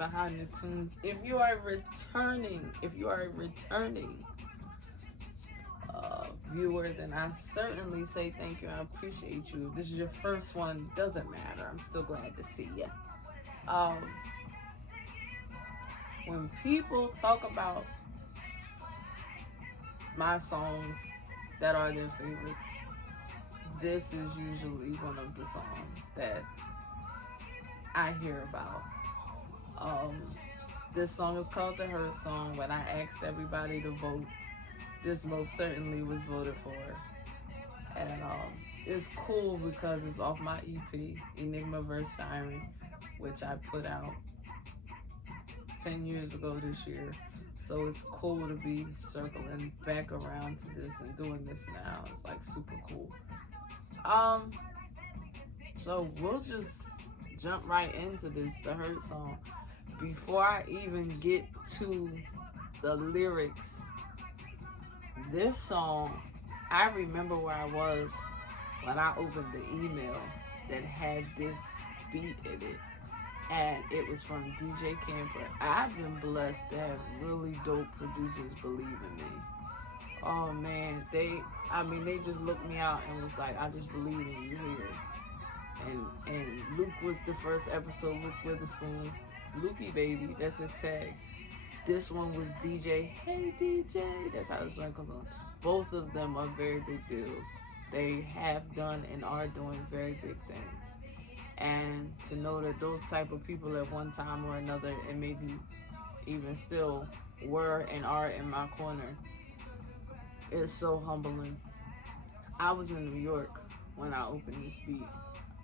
behind the tunes. If you are returning viewer, then I certainly say thank you. I appreciate you. If this is your first one, doesn't matter. I'm still glad to see you. When people talk about my songs that are their favorites, this is usually one of the songs that I hear about. This song is called the Hurt Song. When I asked everybody to vote, this most certainly was voted for. And it's cool because it's off my EP, ENIGMA vs SIREN, which I put out 10 years ago this year. So it's cool to be circling back around to this and doing this now. It's like super cool. So we'll just jump right into this, the Hurt Song. Before I even get to the lyrics, this song, I remember where I was when I opened the email that had this beat in it. And it was from DJ Camper. I've been blessed to have really dope producers believe in me. Oh man, they just looked me out and was like, I just believe in you here. And Luke was the first episode, Luke Witherspoon. Lukey baby, that's his tag. This one was DJ, hey DJ, that's how the song comes on. Both of them are very big deals. They have done and are doing very big things. And to know that those type of people at one time or another, and maybe even still were and are in my corner, is so humbling. I was in New York when I opened this beat.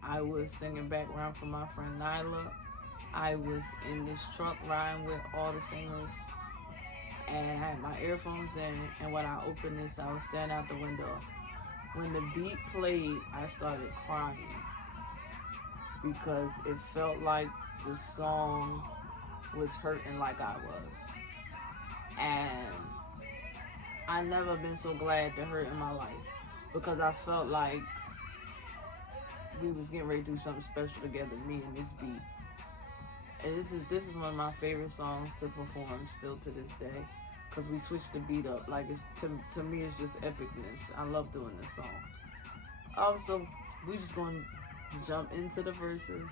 I was singing background for my friend Nyla. I was in this truck riding with all the singers, and I had my earphones in, and when I opened this, I was staring out the window. When the beat played, I started crying because it felt like the song was hurting like I was. And I never been so glad to hurt in my life, because I felt like we was getting ready to do something special together, me and this beat. And this is one of my favorite songs to perform still to this day, because we switched the beat up. Like, it's to me, it's just epicness. I love doing this song. So we just going to jump into the verses,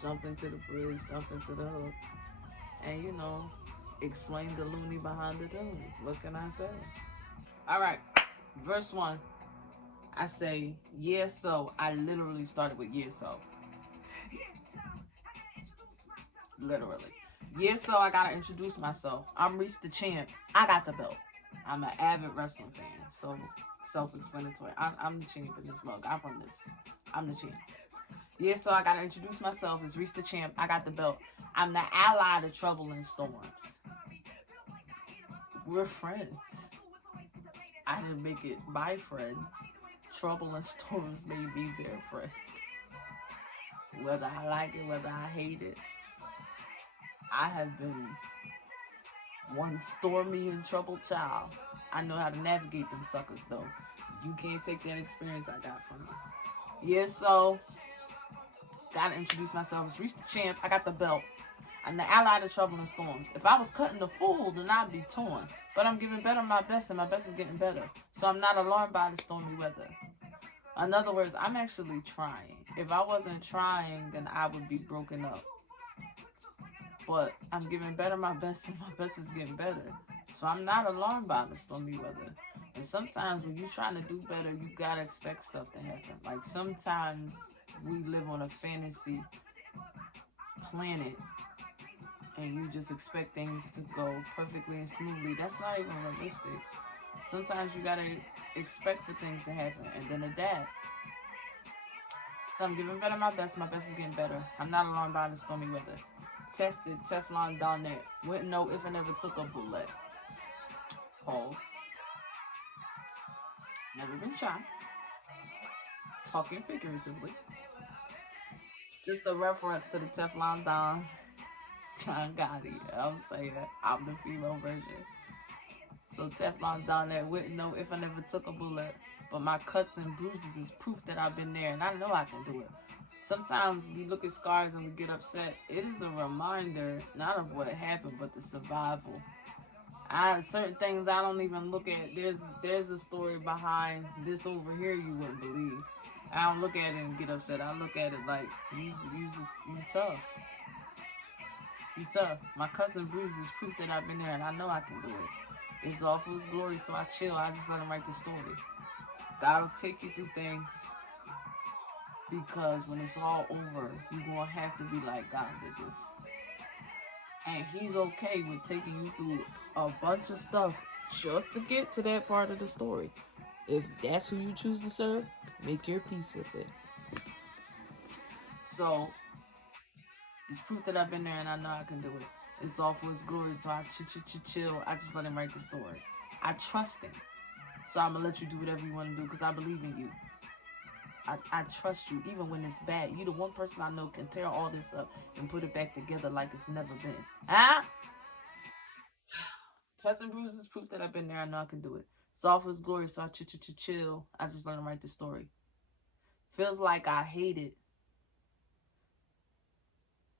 jump into the bridge, jump into the hook, and explain the Looney behind the tunes. What can I say? All right, verse 1. I say, yeah, so. I literally started with yeah, so. Literally. Yeah, so I gotta introduce myself. I'm Riecee the Champ. I got the belt. I'm an avid wrestling fan, so self-explanatory. I'm the champ in this mug. I'm from this. I'm the champ. Yeah, so I gotta introduce myself as Riecee the Champ. I got the belt. I'm the ally to trouble and storms. We're friends. I didn't make it my friend. Trouble and storms may be their friend. Whether I like it, whether I hate it, I have been one stormy and troubled child. I know how to navigate them suckers, though. You can't take that experience I got from you. Yeah, so, gotta introduce myself as Riecee the Champ. I got the belt. I'm the ally to trouble and storms. If I was cutting the fool, then I'd be torn. But I'm giving better my best, and my best is getting better. So I'm not alarmed by the stormy weather. In other words, I'm actually trying. If I wasn't trying, then I would be broken up. But I'm giving better my best, and my best is getting better. So I'm not alarmed by the stormy weather. And sometimes when you're trying to do better, you gotta expect stuff to happen. Like, sometimes we live on a fantasy planet, and you just expect things to go perfectly and smoothly. That's not even realistic. Sometimes you gotta expect for things to happen and then adapt. So I'm giving better my best is getting better. I'm not alarmed by the stormy weather. Tested, Teflon down there. Wouldn't know if I never took a bullet. Pause. Never been shot. Talking figuratively. Just a reference to the Teflon Don John Gotti. I'm saying I'm the female version. So Teflon Don there, wouldn't know if I never took a bullet. But my cuts and bruises is proof that I've been there, and I know I can do it. Sometimes we look at scars and we get upset. It is a reminder, not of what happened, but the survival. Certain things I don't even look at. There's a story behind this over here you wouldn't believe. I don't look at it and get upset. I look at it like you tough. You tough. My cousin Bruce is proof that I've been there and I know I can do it. It's all for his glory, so I chill. I just let him write the story. God will take you through things, because when it's all over, you're going to have to be like, God did this. And he's okay with taking you through a bunch of stuff just to get to that part of the story. If that's who you choose to serve, make your peace with it. So, it's proof that I've been there and I know I can do it. It's all for his glory, so I chill. I just let him write the story. I trust him. So I'm going to let you do whatever you want to do because I believe in you. I trust you, even when it's bad. You the one person I know can tear all this up and put it back together like it's never been. Huh? Trust and bruises is proof that I've been there. I know I can do it. It's all for his glory, so I chill. I just learned to write the story. Feels like I hate it,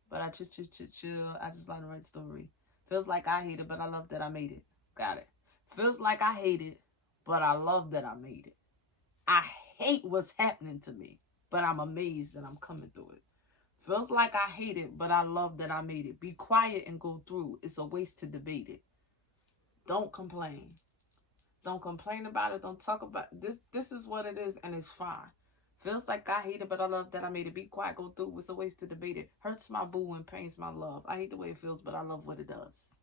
but I chill. I just learned to write the story. Feels like I hate it, but I love that I made it. Got it. Feels like I hate it, but I love that I made it. I hate what's happening to me, but I'm amazed that I'm coming through it. Feels like I hate it, but I love that I made it. Be quiet and go through. It's a waste to debate it. Don't complain. Don't complain about it. Don't talk about it. This is what it is, and it's fine. Feels like I hate it, but I love that I made it. Be quiet, go through. It's a waste to debate it. Hurts my boo and pains my love. I hate the way it feels, but I love what it does.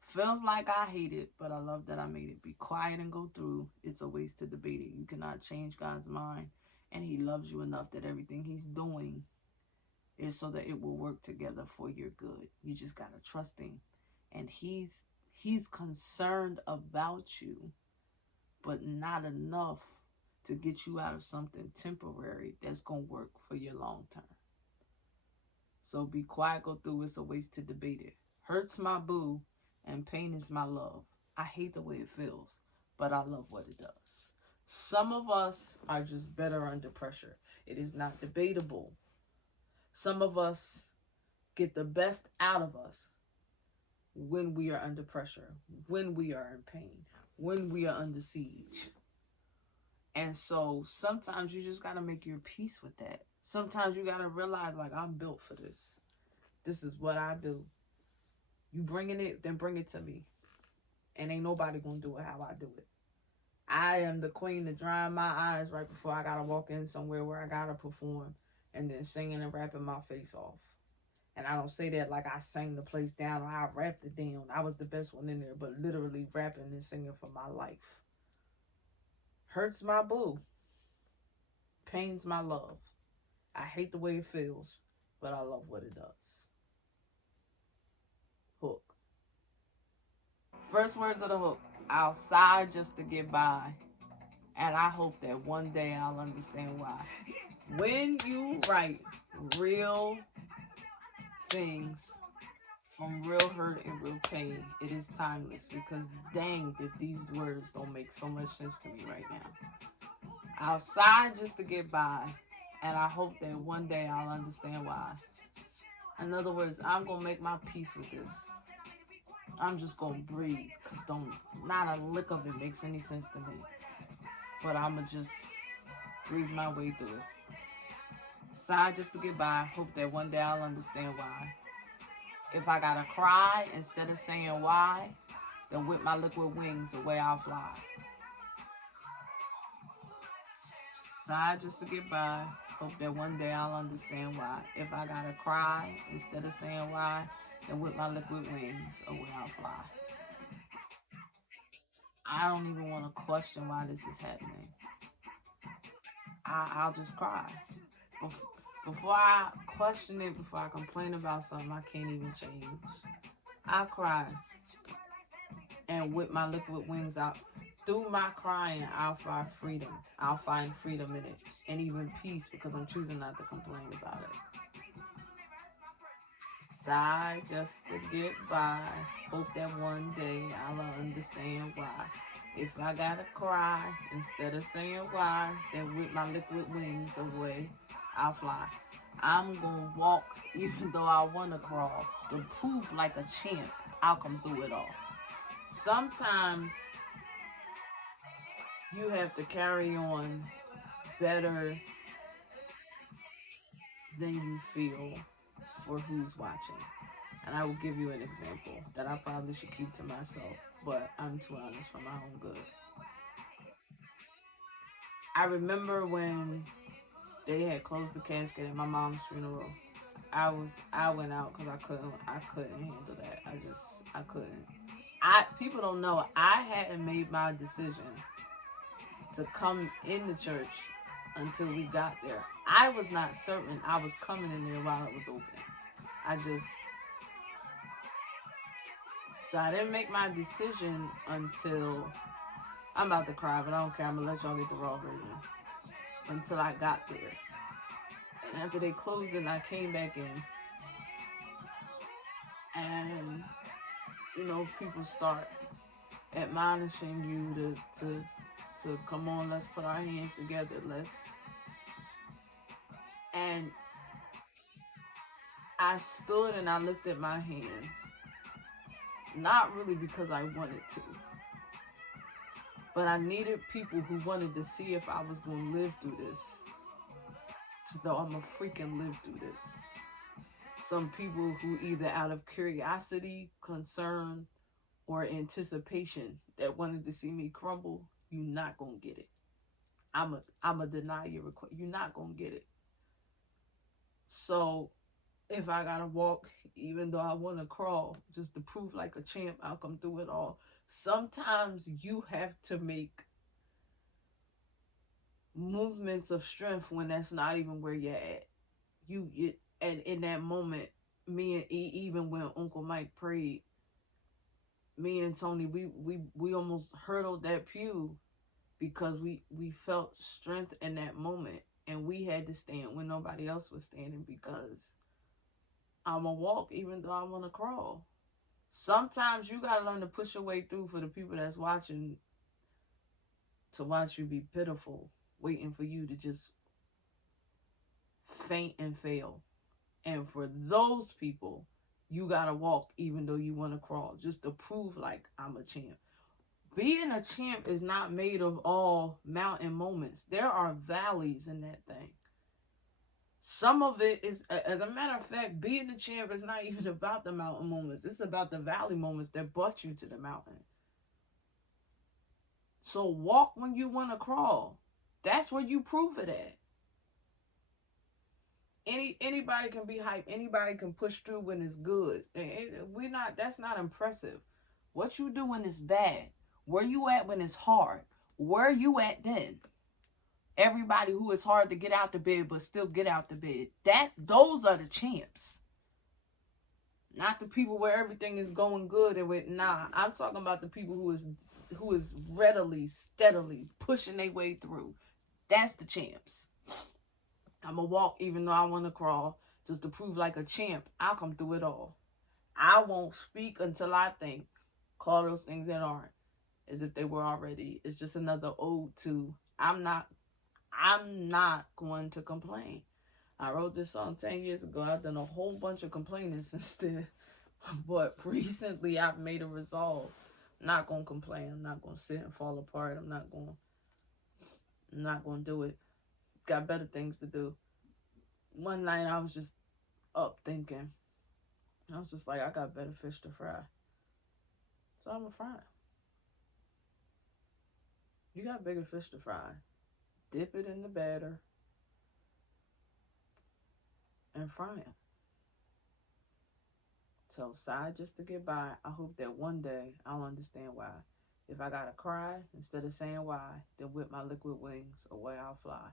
Feels like I hate it, but I love that I made it. Be quiet and go through. It's a waste to debate it. You cannot change God's mind, and he loves you enough that everything he's doing is so that it will work together for your good. You just got to trust him, and he's concerned about you, but not enough to get you out of something temporary that's going to work for your long term. So be quiet, go through. It's a waste to debate it. Hurts my boo and pain is my love. I hate the way it feels, but I love what it does. Some of us are just better under pressure. It is not debatable. Some of us get the best out of us when we are under pressure, when we are in pain, when we are under siege. And so sometimes you just got to make your peace with that. Sometimes you got to realize, like, I'm built for this. This is what I do. You bringing it, then bring it to me. And ain't nobody going to do it how I do it. I am the queen of drying my eyes right before I got to walk in somewhere where I got to perform. And then singing and rapping my face off. And I don't say that like I sang the place down or I rapped it down. I was the best one in there. But literally rapping and singing for my life. Hurts my boo. Pains my love. I hate the way it feels. But I love what it does. Hook. First words of the hook. I'll sigh just to get by. And I hope that one day I'll understand why. When you write real things from real hurt and real pain, it is timeless. Because dang, if these words don't make so much sense to me right now. I'll sigh just to get by. And I hope that one day I'll understand why. In other words, I'm going to make my peace with this. I'm just going to breathe. Because not a lick of it makes any sense to me. But I'm going to just breathe my way through it. Sigh just to get by. Hope that one day I'll understand why. If I got to cry instead of saying why, then with my liquid wings, away I'll fly. Sigh just to get by. Hope that one day I'll understand why. If I gotta cry instead of saying why, then with my liquid wings, away I'll fly. I don't even want to question why this is happening. I'll just cry. Before I question it, before I complain about something I can't even change, I'll cry. And with my liquid wings out, through my crying, I'll find freedom. I'll find freedom in it. And even peace, because I'm choosing not to complain about it. Sigh just to get by. Hope that one day I'll understand why. If I gotta cry instead of saying why, then with my liquid wings away, I'll fly. I'm gonna walk even though I wanna crawl. To prove like a champ, I'll come through it all. Sometimes you have to carry on better than you feel for who's watching. And I will give you an example that I probably should keep to myself, but I'm too honest for my own good. I remember when they had closed the casket at my mom's funeral. I went out because I couldn't handle that. I couldn't. People don't know I hadn't made my decision to come in the church until we got there. I was not certain I was coming in there while it was open. So I didn't make my decision until, I'm about to cry, but I don't care. I'm gonna let y'all get the raw version. Until I got there. And after they closed it, I came back in. And, people start admonishing you to come on, let's put our hands together. And I stood and I lifted my hands. Not really because I wanted to. But I needed people who wanted to see if I was going to live through this. To know I'm going to freaking live through this. Some people who either out of curiosity, concern, or anticipation that wanted to see me crumble, you're not going to get it. I'm a deny your request. You're not going to get it. So if I got to walk, even though I want to crawl, just to prove like a champ, I'll come through it all. Sometimes you have to make movements of strength when that's not even where you're at. And in that moment, me and E, even when Uncle Mike prayed, me and Tony, we almost hurdled that pew because we felt strength in that moment, and we had to stand when nobody else was standing because I'm a walk even though I want to crawl. Sometimes you got to learn to push your way through for the people that's watching, to watch you be pitiful, waiting for you to just faint and fail. And for those people, you got to walk even though you want to crawl, just to prove like I'm a champ. Being a champ is not made of all mountain moments. There are valleys in that thing. Some of it is, as a matter of fact, being a champ is not even about the mountain moments. It's about the valley moments that brought you to the mountain. So walk when you want to crawl. That's where you prove it at. Anybody can be hype. Anybody can push through when it's good. That's not impressive. What you do when it's bad. Where you at when it's hard. Where you at then? Everybody who is hard to get out the bed but still get out the bed. Those are the champs. Not the people where everything is going good and with I'm talking about the people who is readily, steadily pushing their way through. That's the champs. I'm going to walk even though I want to crawl, just to prove like a champ. I'll come through it all. I won't speak until I think. Call those things that aren't as if they were already. It's just another ode to I'm not going to complain. I wrote this song 10 years ago. I've done a whole bunch of complaining since then. But recently I've made a resolve. I'm not going to complain. I'm not going to sit and fall apart. I'm not going to do it. Got better things to do. One night I was just up thinking. I was just like, I got better fish to fry. So I'm going to fry it. You got bigger fish to fry. Dip it in the batter and fry it. So side just to get by. I hope that one day I'll understand why. If I gotta cry instead of saying why, then with my liquid wings away I'll fly.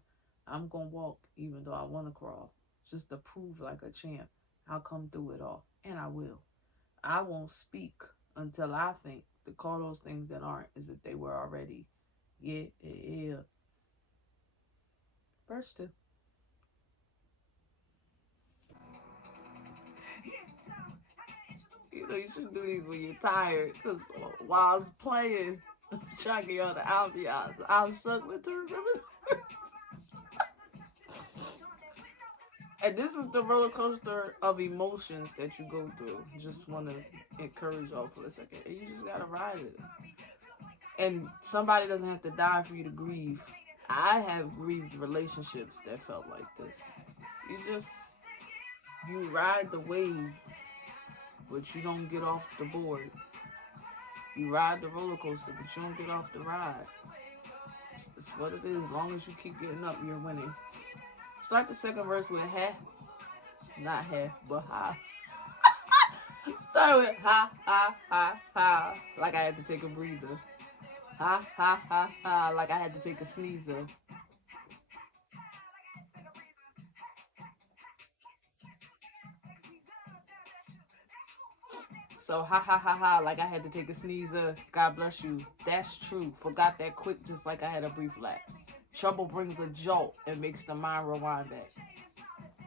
I'm gonna walk even though I wanna crawl, just to prove like a champ. I'll come through it all, and I will. I won't speak until I think. To call those things that aren't as if they were already. Yeah. Verse 2. You should do these when you're tired, because while I was playing, I'm trying to get y'all the ambiance. I'm struggling to remember the words. And this is the roller coaster of emotions that you go through. Just want to encourage y'all for a second. And you just gotta ride it. And somebody doesn't have to die for you to grieve. I have grieved relationships that felt like this. You ride the wave, but you don't get off the board. You ride the roller coaster, but you don't get off the ride. It's what it is. As long as you keep getting up, you're winning. Start the second verse with ha. Not ha, but ha. Start with ha, ha, ha, ha. Like I had to take a breather. Ha, ha, ha, ha. Like I had to take a sneezer. So ha ha ha ha, like I had to take a sneezer. God bless you. That's true. Forgot that quick, just like I had a brief lapse. Trouble brings a jolt and makes the mind rewind back.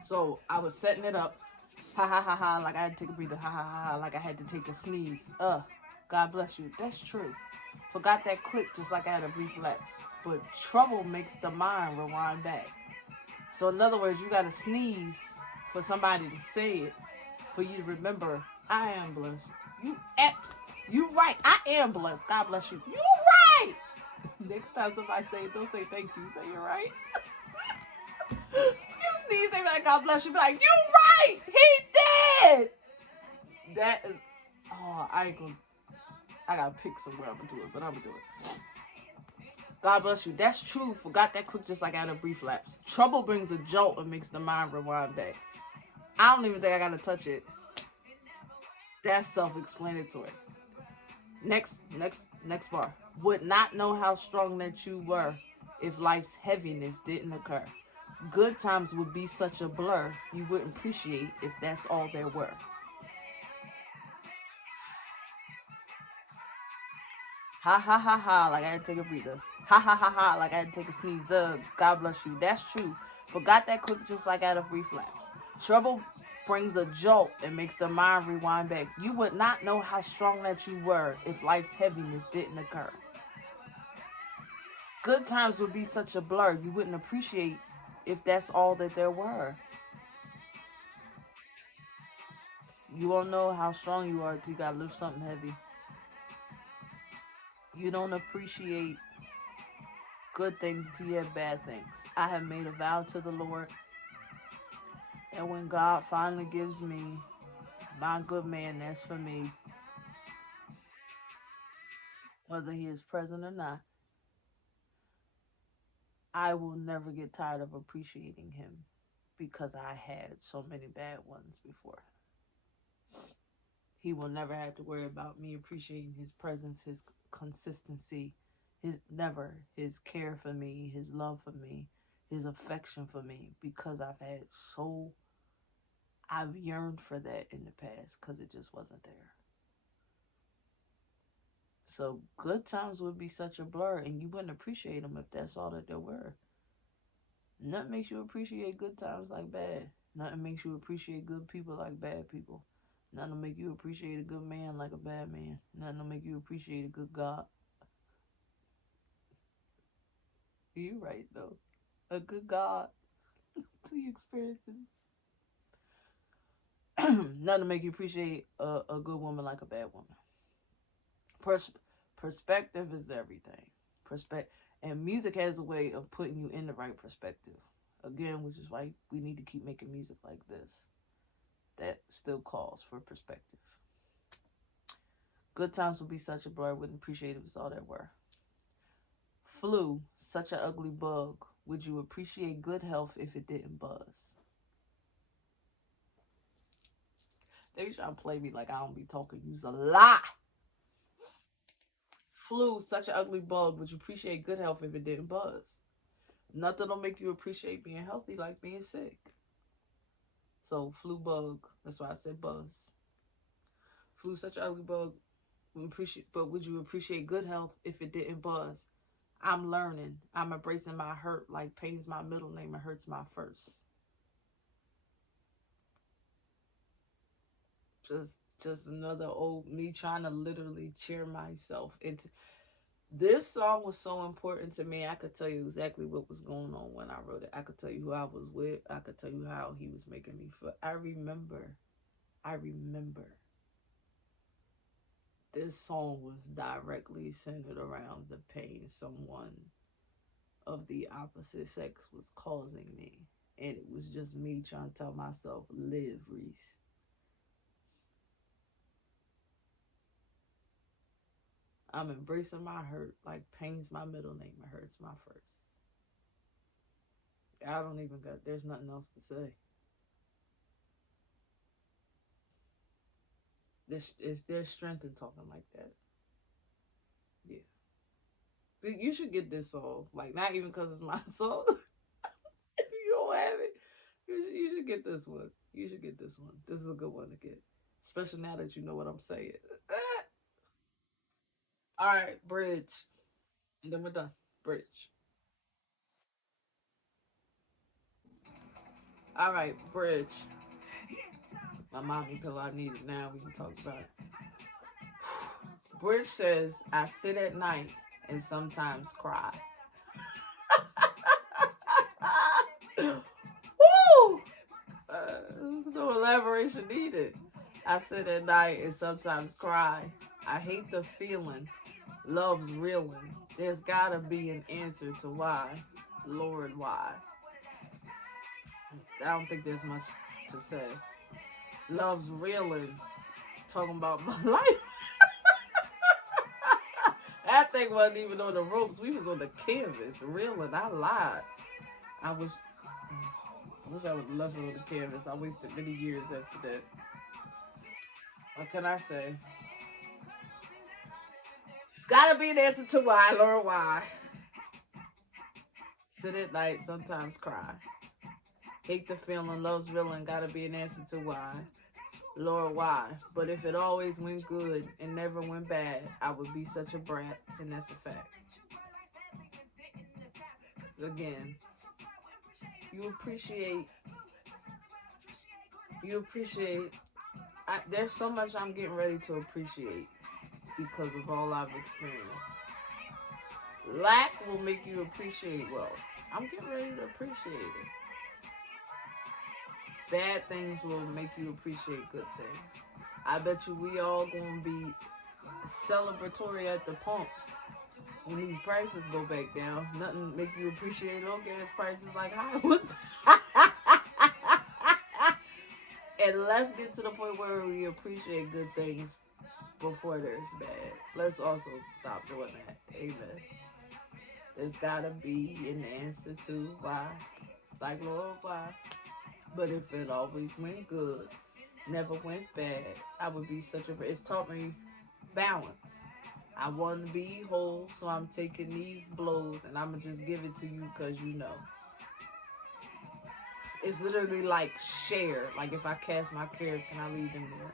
So I was setting it up. Ha ha ha ha, like I had to take a breather. Ha ha ha ha, like I had to take a sneeze. God bless you. That's true. Forgot that quick, just like I had a brief lapse. But trouble makes the mind rewind back. So in other words, you gotta sneeze for somebody to say it, for you to remember, I am blessed. You right. I am blessed. God bless you. You right. Next time somebody say it, don't say thank you. Say you're right. You sneeze, they be like, God bless you. Be like, you right. He did. That is, I gotta pick somewhere I'm gonna do it, but I'm gonna do it. God bless you. That's true. Forgot that quick, just like I had a brief lapse. Trouble brings a jolt and makes the mind rewind back. I don't even think I gotta touch it. That's self-explanatory. Next bar. Would not know how strong that you were if life's heaviness didn't occur. Good times would be such a blur you wouldn't appreciate if that's all there were. Ha ha ha ha, like I had to take a breather. Ha ha ha ha, like I had to take a sneeze. God bless you. That's true. Forgot that quick, just like I had a brief lapse. Trouble brings a jolt and makes the mind rewind back. You would not know how strong that you were if life's heaviness didn't occur. Good times would be such a blur you wouldn't appreciate if that's all that there were. You won't know how strong you are until you gotta lift something heavy. You don't appreciate good things until you have bad things. I have made a vow to the Lord, and when God finally gives me my good man, that's for me, whether he is present or not, I will never get tired of appreciating him because I had so many bad ones before. He will never have to worry about me appreciating his presence, his consistency, his care for me, his love for me, his affection for me, because I've yearned for that in the past because it just wasn't there. So good times would be such a blur, and you wouldn't appreciate them if that's all that there were. Nothing makes you appreciate good times like bad. Nothing makes you appreciate good people like bad people. Nothing will make you appreciate a good man like a bad man. Nothing will make you appreciate a good God. You right, though. A good God. Till you experience it. Nothing to make you appreciate a good woman like a bad woman. Perspective is everything. And music has a way of putting you in the right perspective. Again, which is why we need to keep making music like this. That still calls for perspective. Good times would be such a blur, wouldn't appreciate it if it's all there were. Flu, such an ugly bug. Would you appreciate good health if it didn't buzz? They be trying to play me like I don't be talking. You's a lie. Flu, such an ugly bug. Would you appreciate good health if it didn't buzz? Nothing will make you appreciate being healthy like being sick. So flu bug. That's why I said buzz. Flu, such an ugly bug. But would you appreciate good health if it didn't buzz? I'm learning. I'm embracing my hurt like pain's my middle name and hurt's my first. Just another old me trying to literally cheer myself into. This song was so important to me. I could tell you exactly what was going on when I wrote it. I could tell you who I was with. I could tell you how he was making me feel. I remember this song was directly centered around the pain someone of the opposite sex was causing me. And it was just me trying to tell myself, live, Reese. I'm embracing my hurt like pain's my middle name and hurt's my first. I don't even got, there's nothing else to say. There's strength in talking like that. Yeah. Dude, you should get this song. Like, not even because it's my song. If you don't have it, you should get this one. You should get this one. This is a good one to get. Especially now that you know what I'm saying. All right, bridge. And then we're done. Bridge. All right, bridge. My mommy pillow, I need it now. We can talk about it. Bridge says, I sit at night and sometimes cry. Woo! No elaboration needed. I sit at night and sometimes cry. I hate the feeling. Love's reeling. There's gotta be an answer to why. Lord, why? I don't think there's much to say. Love's reeling. Talking about my life. That thing wasn't even on the ropes. We was on the canvas. Reeling. I lied. I wish I would have left it on the canvas. I wasted many years after that. What can I say? It's gotta be an answer to why, Lord, why. Sit at night, sometimes cry. Hate the feeling, love's real, and gotta be an answer to why. Lord, why? But if it always went good and never went bad, I would be such a brat, and that's a fact. Again, you appreciate. There's so much I'm getting ready to appreciate because of all I've experienced. Lack will make you appreciate wealth. I'm getting ready to appreciate it. Bad things will make you appreciate good things. I bet you we all gonna be celebratory at the pump when these prices go back down. Nothing make you appreciate low gas prices like high ones. And let's get to the point where we appreciate good things before there's bad. Let's also stop doing that. Amen. There's gotta be an answer to why. Like, Lord, why? But if it always went good, never went bad, I would be such a... It's taught me balance. I want to be whole, so I'm taking these blows, and I'm going to just give it to you because you know. It's literally like share. Like, if I cast my cares, can I leave them there?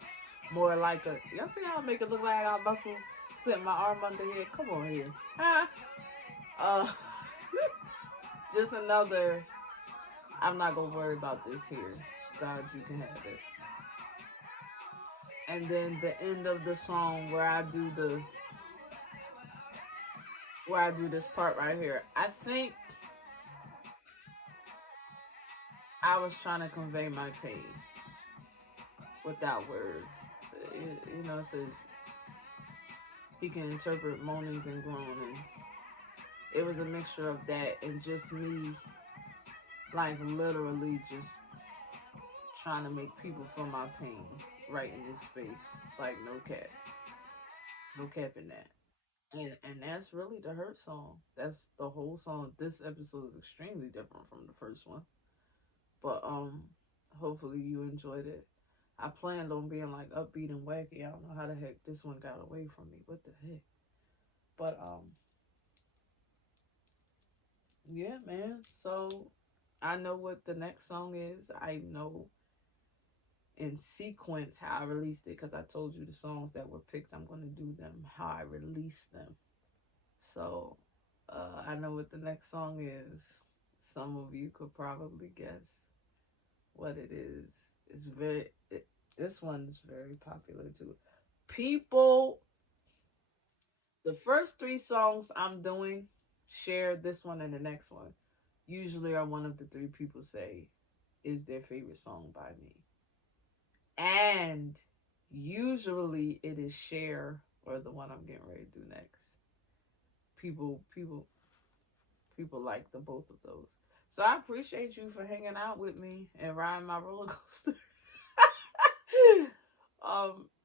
More like a... Y'all see how I make it look like I got muscles? Set my arm under here. Come on here. Huh? Just another... I'm not going to worry about this here. God, you can have it. And then the end of the song where I do this part right here. I think I was trying to convey my pain without words. You know, it says he can interpret moanings and groanings. It was a mixture of that and just me, like, literally just trying to make people feel my pain right in this space. Like, no cap. No cap in that. And that's really the hurt song. That's the whole song. This episode is extremely different from the first one. But hopefully you enjoyed it. I planned on being like upbeat and wacky. I don't know how the heck this one got away from me. What the heck? But yeah, man. So I know what the next song is. I know in sequence how I released it because I told you the songs that were picked, I'm going to do them how I released them. So I know what the next song is. Some of you could probably guess what it is. This one is very popular too. People The first 3 songs I'm doing, share this one and the next one, usually are one of the 3 people say is their favorite song by me. And usually it is share or the one I'm getting ready to do next. People like the both of those. So I appreciate you for hanging out with me and riding my roller coaster.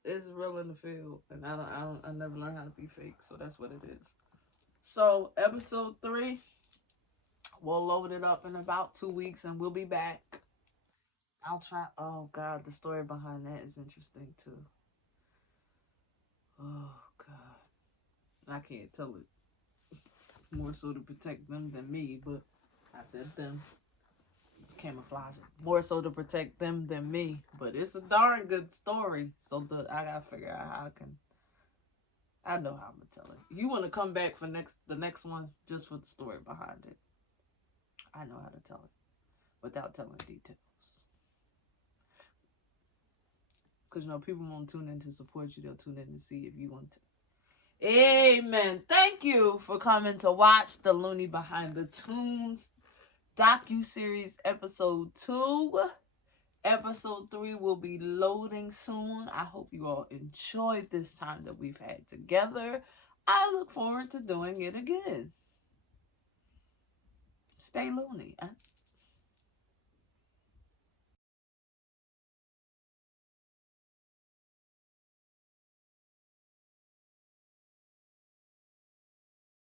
It's real in the field, and I never learned how to be fake, so that's what it is. So episode 3, we'll load it up in about 2 weeks, and we'll be back. I'll try. Oh God, the story behind that is interesting too. Oh God, I can't tell it. More so to protect them than me, but I said them. It's camouflaging. More so to protect them than me, but it's a darn good story. So I gotta figure out how I know how I'm gonna tell it. You want to come back for the next one just for the story behind it. I know how to tell it without telling details. Because people won't tune in to support you. They'll tune in to see if you want to. Amen. Thank you for coming to watch the Looney Behind the Tunes Docuseries episode 2. Episode 3 will be loading soon. I hope you all enjoyed this time that we've had together. I look forward to doing it again. Stay loony.